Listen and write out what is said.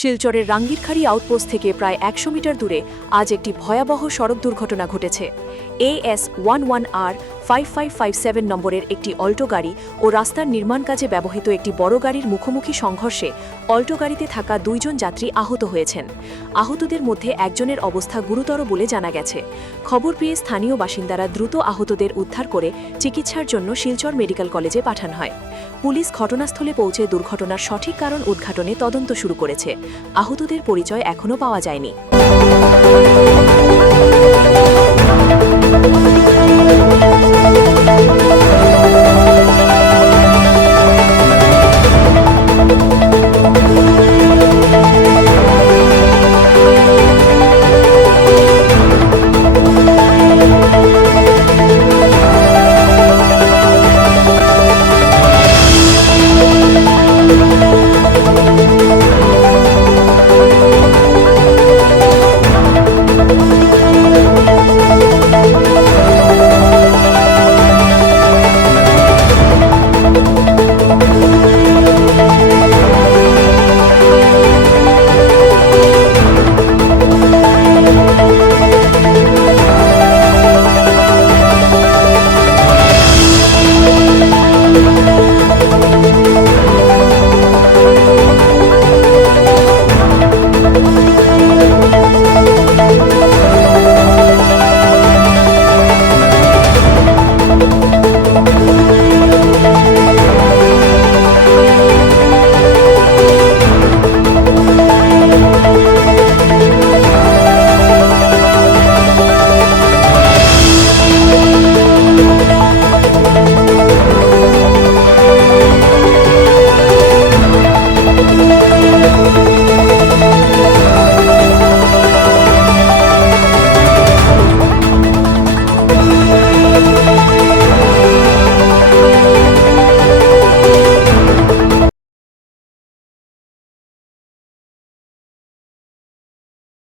শিলচরের রাঙ্গিরখাড়ি আউটপোস্ট থেকে প্রায় ১০০ মিটার দূরে আজ একটি ভয়াবহ সড়ক দুর্ঘটনা ঘটেছে। AS 11R 5557 নম্বরের একটি অল্টো গাড়ি ও রাস্তার নির্মাণ কাজে ব্যবহৃত একটি বড় গাড়ির মুখোমুখি সংঘর্ষে অল্টো গাড়িতে থাকা ২ জন যাত্রী আহত হয়েছেন। আহতদের মধ্যে একজনের অবস্থা গুরুতর বলে জানা গেছে। খবর পেয়ে স্থানীয় বাসিন্দারা দ্রুত আহতদের উদ্ধার করে চিকিৎসার জন্য শিলচর মেডিকেল কলেজে পাঠানো হয়। পুলিশ ঘটনাস্থলে পৌঁছে দুর্ঘটনার সঠিক কারণ উদ্ঘাটনে তদন্ত শুরু করেছে। আহতদের পরিচয় এখনও পাওয়া যায়নি।